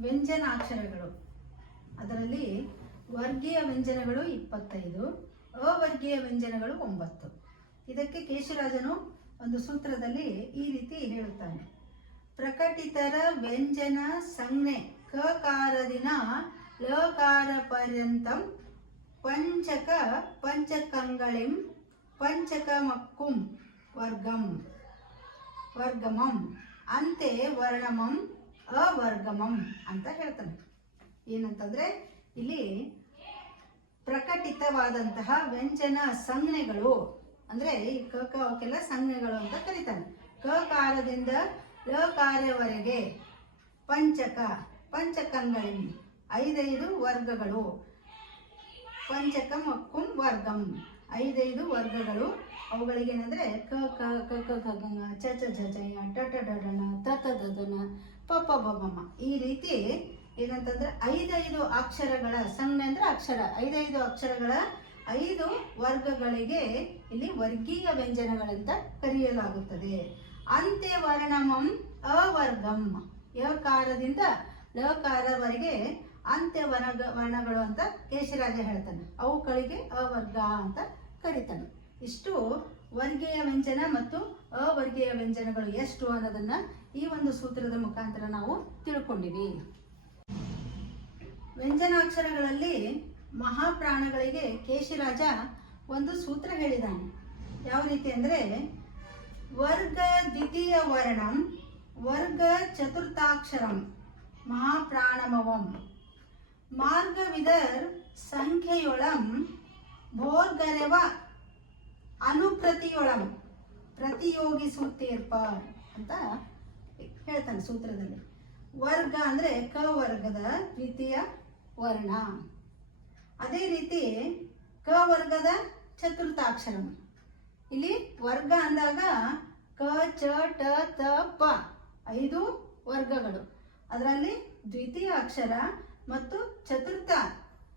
ವ್ಯಂಜನಾಕ್ಷರಗಳು. ಅದರಲ್ಲಿ ವರ್ಗೀಯ ವ್ಯಂಜನಗಳು ಇಪ್ಪತ್ತೈದು, ಅವರ್ಗೀಯ ವ್ಯಂಜನಗಳು ಒಂಬತ್ತು. ಇದಕ್ಕೆ ಕೇಶರಾಜನು ಒಂದು ಸೂತ್ರದಲ್ಲಿ ಈ ರೀತಿ ಹೇಳುತ್ತಾನೆ. ಪ್ರಕಟಿತರ ವ್ಯಂಜನ ಸಂಜ್ಞೆ ಕಕಾರದಿನ ಲಕಾರ ಪರ್ಯಂತಂ ಪಂಚಕ ಪಂಚಕಂಗಳಿಂ ಪಂಚಕಮಕ್ಕುಂ ವರ್ಗಂ ವರ್ಗಮಂ. ಅಂತೆ ವರ್ಣಮಂ ಅವರ್ಗಮಂ ಅಂತ ಹೇಳ್ತಾನೆ. ಏನಂತಂದ್ರೆ ಇಲ್ಲಿ ಪ್ರಕಟಿತವಾದಂತಹ ವ್ಯಂಜನ ಸಂಜ್ಞೆಗಳು ಅಂದ್ರೆ ಈ ಕ ಕ ಅವಕ್ಕೆಲ್ಲ ಸಂಜ್ಞೆಗಳು ಅಂತ ಕರೀತಾನೆ. ಕಕಾರದಿಂದ ಕಾರ್ಯವರೆಗೆ ಪಂಚಕ ಪಂಚಕಂಗಳಿಂ ಐದೈದು ವರ್ಗಗಳು. ಪಂಚಕ ಮಕ್ಕುಂ ವರ್ಗಂ ಐದೈದು ವರ್ಗಗಳು. ಅವುಗಳಿಗೆ ಏನಂದ್ರೆ ಕ ಕ ಕ ಕ ಕ ಚ ಚ ಝ ಯ, ಟ ಟ ಡ ಪ ಪ ಬ ಬ ಮ. ಈ ರೀತಿ ಏನಂತಂದ್ರೆ ಐದೈದು ಅಕ್ಷರಗಳ ಸಂಜ್ಞೆ ಅಂದ್ರೆ ಅಕ್ಷರ. ಐದೈದು ಅಕ್ಷರಗಳ ಐದು ವರ್ಗಗಳಿಗೆ ಇಲ್ಲಿ ವರ್ಗೀಯ ವ್ಯಂಜನಗಳಂತ ಕರೆಯಲಾಗುತ್ತದೆ. ಅಂತ್ಯ ವರ್ಣಮಂ ಅವರ್ಗಂ. ಯಕಾರದಿಂದ ಲಕಾರವರೆಗೆ ಅಂತ್ಯ ವರ್ಗ ವರ್ಣಗಳು ಅಂತ ಕೇಶರಾಜ ಹೇಳ್ತಾನೆ. ಅವುಗಳಿಗೆ ಅವರ್ಗ ಅಂತ ಕರೀತಾನೆ. ಇಷ್ಟು ವರ್ಗೀಯ ವ್ಯಂಜನ ಮತ್ತು ಅವರ್ಗೀಯ ವ್ಯಂಜನಗಳು ಎಷ್ಟು ಅನ್ನೋದನ್ನ ಈ ಒಂದು ಸೂತ್ರದ ಮುಖಾಂತರ ನಾವು ತಿಳ್ಕೊಂಡಿವಿ. ವ್ಯಂಜನಾಕ್ಷರಗಳಲ್ಲಿ ಮಹಾಪ್ರಾಣಗಳಿಗೆ ಕೇಶಿರಾಜ ಒಂದು ಸೂತ್ರ ಹೇಳಿದಾನೆ ಯಾವ ರೀತಿ ಅಂದ್ರೆ, ವರ್ಗ ದ್ವಿತೀಯ ವರ್ಣಂ, ವರ್ಗ ಚತುರ್ಥಾಕ್ಷರಂ, ಮಹಾಪ್ರಾಣಮವಂ, ಮಾರ್ಗವಿದರ್ ಸಂಖ್ಯೆಯೊಳಂ, ಭೋರ್ಗರೆವ ಅನುಪ್ರತಿಯೊಳಂ ಪ್ರತಿಯೋಗಿಸುತ್ತೀರ್ಪ ಅಂತ ಹೇಳ್ತಾನೆ ಸೂತ್ರದಲ್ಲಿ. ವರ್ಗ ಅಂದ್ರೆ ಕ ವರ್ಗದ ದ್ವಿತೀಯ ವರ್ಣ. ಅದೇ ರೀತಿ ಕ ವರ್ಗದ ಚತುರ್ಥಾಕ್ಷರ. ಇಲ್ಲಿ ವರ್ಗ ಅಂದಾಗ ಕ, ಚ, ಟ, ತ, ಪ ಐದು ವರ್ಗಗಳು. ಅದರಲ್ಲಿ ದ್ವಿತೀಯ ಅಕ್ಷರ ಮತ್ತು ಚತುರ್ಥ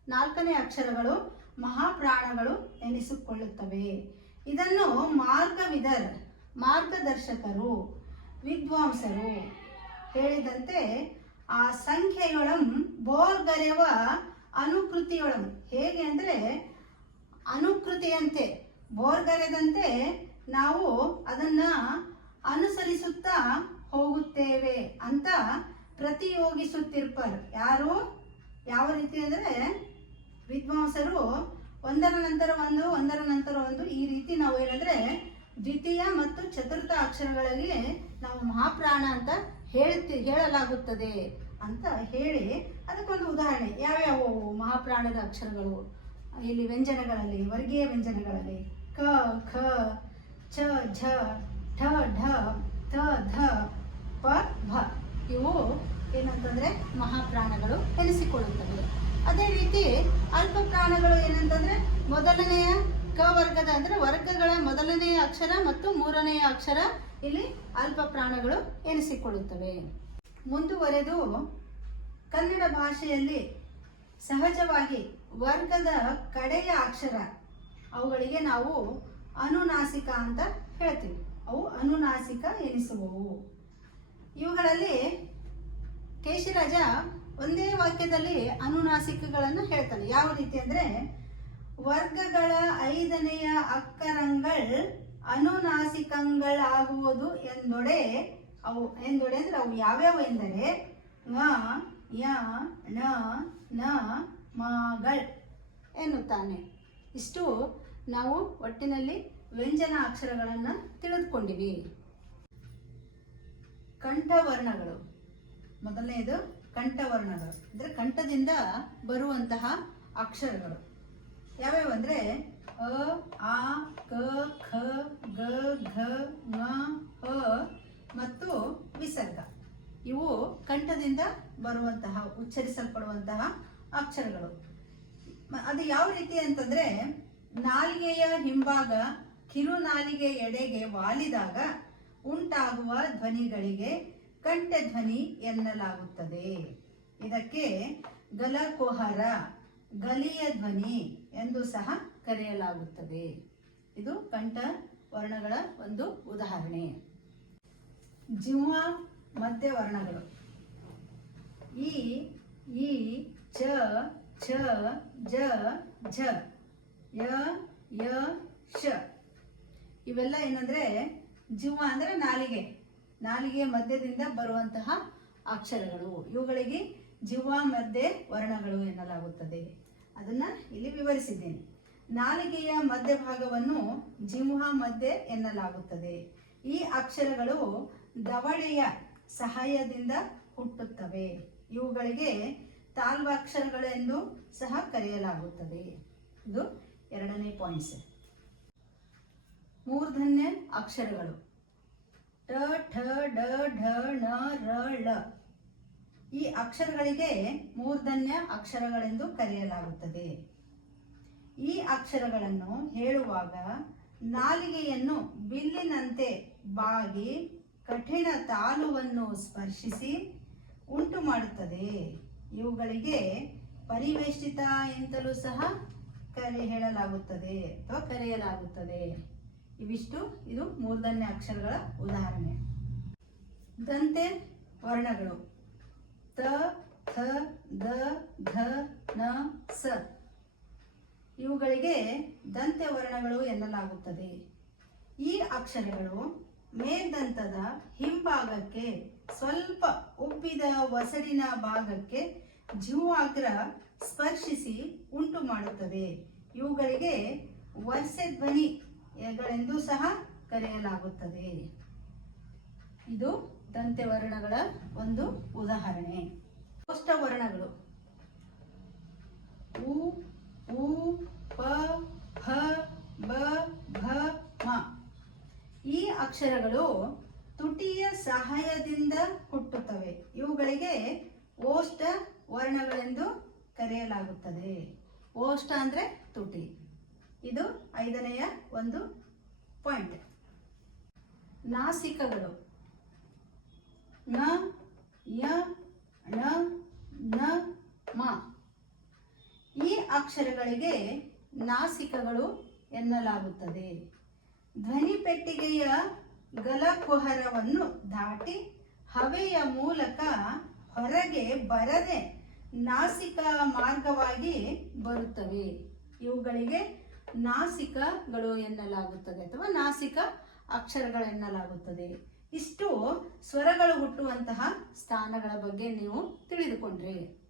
ನಾಲ್ಕನೇ ಅಕ್ಷರಗಳು ಮಹಾಪ್ರಾಣಗಳು ಎನಿಸಿಕೊಳ್ಳುತ್ತವೆ. ಇದನ್ನು ಮಾರ್ಗವಿದರ್, ಮಾರ್ಗದರ್ಶಕರು, ವಿದ್ವಾಂಸರು ಹೇಳಿದಂತೆ ಆ ಸಂಖ್ಯೆಗಳಂ ಬೋರ್ಗರೆವ ಅನುಕೃತಿಯೊಳಂ. ಹೇಗೆ ಅಂದರೆ ಅನುಕೃತಿಯಂತೆ, ಬೋರ್ಗರೆದಂತೆ ನಾವು ಅದನ್ನ ಅನುಸರಿಸುತ್ತಾ ಹೋಗುತ್ತೇವೆ ಅಂತ ಪ್ರತಿಯೋಗಿಸುತ್ತಿರ್ಪರು. ಯಾರು? ಯಾವ ರೀತಿ ಅಂದರೆ ವಿದ್ವಾಂಸರು ಒಂದರ ನಂತರ ಒಂದು, ಒಂದರ ನಂತರ ಒಂದು. ಈ ರೀತಿ ನಾವು ಏನಂದ್ರೆ ದ್ವಿತೀಯ ಮತ್ತು ಚತುರ್ಥ ಅಕ್ಷರಗಳಲ್ಲಿ ನಾವು ಮಹಾಪ್ರಾಣ ಅಂತ ಹೇಳ್ತಿ, ಹೇಳಲಾಗುತ್ತದೆ ಅಂತ ಹೇಳಿ ಅದಕ್ಕೊಂದು ಉದಾಹರಣೆ. ಯಾವ್ಯಾವು ಮಹಾಪ್ರಾಣದ ಅಕ್ಷರಗಳು? ಇಲ್ಲಿ ವ್ಯಂಜನಗಳಲ್ಲಿ, ವರ್ಗೀಯ ವ್ಯಂಜನಗಳಲ್ಲಿ. ಕ, ಖ, ಚ, ಝ, ಠ, ಢ, ಥ, ಧ, ಪ, ಭ. ಇವು ಏನಂತಂದ್ರೆ ಮಹಾಪ್ರಾಣಗಳು ಎನಿಸಿಕೊಳ್ಳುತ್ತವೆ. ಅದೇ ರೀತಿ ಅಲ್ಪ ಪ್ರಾಣಗಳು ಏನಂತಂದ್ರೆ ಮೊದಲನೆಯ ಕ ವರ್ಗದ ಅಂದ್ರೆ ವರ್ಗಗಳ ಮೊದಲನೆಯ ಅಕ್ಷರ ಮತ್ತು ಮೂರನೆಯ ಅಕ್ಷರ ಇಲ್ಲಿ ಅಲ್ಪ ಪ್ರಾಣಗಳು ಎನಿಸಿಕೊಳ್ಳುತ್ತವೆ. ಮುಂದುವರೆದು ಕನ್ನಡ ಭಾಷೆಯಲ್ಲಿ ಸಹಜವಾಗಿ ವರ್ಗದ ಕಡೆಯ ಅಕ್ಷರ ಅವುಗಳಿಗೆ ನಾವು ಅನುನಾಸಿಕ ಅಂತ ಹೇಳ್ತೀವಿ. ಅವು ಅನುನಾಸಿಕ ಎನಿಸುವವು. ಇವುಗಳಲ್ಲಿ ಕೇಶಿರಾಜ ಒಂದೇ ವಾಕ್ಯದಲ್ಲಿ ಅನುನಾಸಿಕಗಳನ್ನು ಹೇಳ್ತಾನೆ. ಯಾವ ರೀತಿ ಅಂದ್ರೆ, ವರ್ಗಗಳ ಐದನೆಯ ಅಕ್ಕರಂಗಳ್ ಅನುನಾಸಿಕಂಗಳಾಗುವುದು ಎಂದೊಡೆ ಅವು, ಎಂದೊಡೆ ಅಂದ್ರೆ ಅವು ಯಾವ್ಯಾವು ಎಂದರೆ, ಮ, ಯ, ಣ, ನ, ಮಗಳ್ ಎನ್ನುತ್ತಾನೆ. ಇಷ್ಟು ನಾವು ಒಟ್ಟಿನಲ್ಲಿ ವ್ಯಂಜನ ಅಕ್ಷರಗಳನ್ನು ತಿಳಿದುಕೊಂಡಿವಿ. ಕಂಠವರ್ಣಗಳು. ಮೊದಲನೆಯದು ಕಂಠವರ್ಣಗಳು. ಅಂದರೆ ಕಂಠದಿಂದ ಬರುವಂತಹ ಅಕ್ಷರಗಳು. ಯಾವ್ಯಾವ ಅಂದರೆ ಅ, ಆ, ಕ, ಖ, ಗ, ಘ, ಮ, ಹ ಮತ್ತು ವಿಸರ್ಗ. ಇವು ಕಂಠದಿಂದ ಬರುವಂತಹ, ಉಚ್ಚರಿಸಲ್ಪಡುವಂತಹ ಅಕ್ಷರಗಳು. ಅದು ಯಾವ ರೀತಿ ಅಂತಂದ್ರೆ ನಾಲಿಗೆಯ ಹಿಂಭಾಗ ಕಿರು ನಾಲಿಗೆ ಎಡೆಗೆ ವಾಲಿದಾಗ ಉಂಟಾಗುವ ಧ್ವನಿಗಳಿಗೆ ಕಂಠಧ್ವನಿ ಎನ್ನಲಾಗುತ್ತದೆ. ಇದಕ್ಕೆ ಗಲಕುಹರ, ಗಲಿಯ ಧ್ವನಿ ಎಂದು ಸಹ ಕರೆಯಲಾಗುತ್ತದೆ. ಇದು ಕಂಠ ವರ್ಣಗಳ ಒಂದು ಉದಾಹರಣೆ. ಜಿವ್ವಾ ಮಧ್ಯ ವರ್ಣಗಳು. ಈ ಚ, ಛ, ಜ, ಝ, ಯ ಯ ಶ ಇವೆಲ್ಲ ಏನಂದ್ರೆ ಜೀವ ಅಂದ್ರೆ ನಾಲಿಗೆ. ನಾಲಿಗೆಯ ಮಧ್ಯದಿಂದ ಬರುವಂತಹ ಅಕ್ಷರಗಳು. ಇವುಗಳಿಗೆ ಜೀವ ಮಧ್ಯೆ, ವರ್ಣಗಳು ಎನ್ನಲಾಗುತ್ತದೆ. ಅದನ್ನ ಇಲ್ಲಿ ವಿವರಿಸಿದ್ದೇನೆ. ನಾಲಿಗೆಯ ಮಧ್ಯಭಾಗವನ್ನು ಜಿಂಹ ಮಧ್ಯೆ ಎನ್ನಲಾಗುತ್ತದೆ. ಈ ಅಕ್ಷರಗಳು ದವಡೆಯ ಸಹಾಯದಿಂದ ಹುಟ್ಟುತ್ತವೆ. ಇವುಗಳಿಗೆ ತಾಲ್ವಾಕ್ಷರಗಳೆಂದು ಸಹ ಕರೆಯಲಾಗುತ್ತದೆ. ಇದು ಎರಡನೇ ಪಾಯಿಂಟ್ಸ್. ಮೂರ್ಧನ್ಯ ಅಕ್ಷರಗಳು. ಟ ಠ ಡ ಢ ಣ ರ ಳ ಈ ಅಕ್ಷರಗಳಿಗೆ ಮೂರ್ಧನ್ಯ ಅಕ್ಷರಗಳೆಂದು ಕರೆಯಲಾಗುತ್ತದೆ. ಈ ಅಕ್ಷರಗಳನ್ನು ಹೇಳುವಾಗ ನಾಲಿಗೆಯನ್ನು ಬಿಲ್ಲಿನಂತೆ ಬಾಗಿ ಕಠಿಣ ತಾಲುವನ್ನು ಸ್ಪರ್ಶಿಸಿ ಉಂಟು ಮಾಡುತ್ತದೆ. ಇವುಗಳಿಗೆ ಪರಿವೇಷ್ಟಿತ ಎಂತಲೂ ಸಹ ಕರೆ ಹೇಳಲಾಗುತ್ತದೆ ಅಥವಾ ಕರೆಯಲಾಗುತ್ತದೆ. ಇವಿಷ್ಟು. ಇದು ಮೂರ್ಧನ್ಯ ಅಕ್ಷರಗಳ ಉದಾಹರಣೆ. ದಂತೆ ವರ್ಣಗಳು. ತ, ಥ, ದ ಧ ನ, ಸ. ಇವುಗಳಿಗೆ ದಂತೆ ವರ್ಣಗಳು ಎನ್ನಲಾಗುತ್ತದೆ. ಈ ಅಕ್ಷರಗಳು ಮೇಲ್ದಂತದ ಹಿಂಭಾಗಕ್ಕೆ ಸ್ವಲ್ಪ ಉಬ್ಬಿದ ವಸಡಿನ ಭಾಗಕ್ಕೆ ಜೀವಾಗ್ರ ಸ್ಪರ್ಶಿಸಿ ಉಂಟು ಮಾಡುತ್ತದೆ ಇವುಗಳಿಗೆ ವರ್ಷೆ ಧ್ವನಿಗಳೆಂದು ಸಹ ಕರೆಯಲಾಗುತ್ತದೆ. ಇದು ದಂತೆ ವರ್ಣಗಳ ಒಂದು ಉದಾಹರಣೆ. ಕೋಷ್ಟ ವರ್ಣಗಳು. ಉ ಉ, ಪ ಫ ಬ ಭ ಮ. ಈ ಅಕ್ಷರಗಳು ತುಟಿಯ ಸಹಾಯದಿಂದ ಹುಟ್ಟುತ್ತವೆ. ಇವುಗಳಿಗೆ ಓಷ್ಟ ವರ್ಣಗಳೆಂದು ಕರೆಯಲಾಗುತ್ತದೆ. ಓಷ್ಟ ಅಂದ್ರೆ ತುಟಿ. ಇದು ಐದನೆಯ ಒಂದು ಪಾಯಿಂಟ್ ನಾಸಿಕಗಳು. ನ, ಯ ಣ ನ, ಮ. ಈ ಅಕ್ಷರಗಳಿಗೆ ನಾಸಿಕಗಳು ಎನ್ನಲಾಗುತ್ತದೆ. ಧ್ವನಿ ಪೆಟ್ಟಿಗೆಯ ಗಲಕುಹರವನ್ನು ದಾಟಿ ಹವೆಯ ಮೂಲಕ ಹೊರಗೆ ಬರದೆ ನಾಸಿಕ ಮಾರ್ಗವಾಗಿ ಬರುತ್ತವೆ. ಇವುಗಳಿಗೆ ನಾಸಿಕಗಳು ಎನ್ನಲಾಗುತ್ತದೆ ಅಥವಾ ನಾಸಿಕ ಅಕ್ಷರಗಳು ಎನ್ನಲಾಗುತ್ತದೆ. ಇಷ್ಟು ಸ್ವರಗಳು ಹುಟ್ಟುವಂತಹ ಸ್ಥಾನಗಳ ಬಗ್ಗೆ ನೀವು ತಿಳಿದುಕೊಂಡ್ರಿ.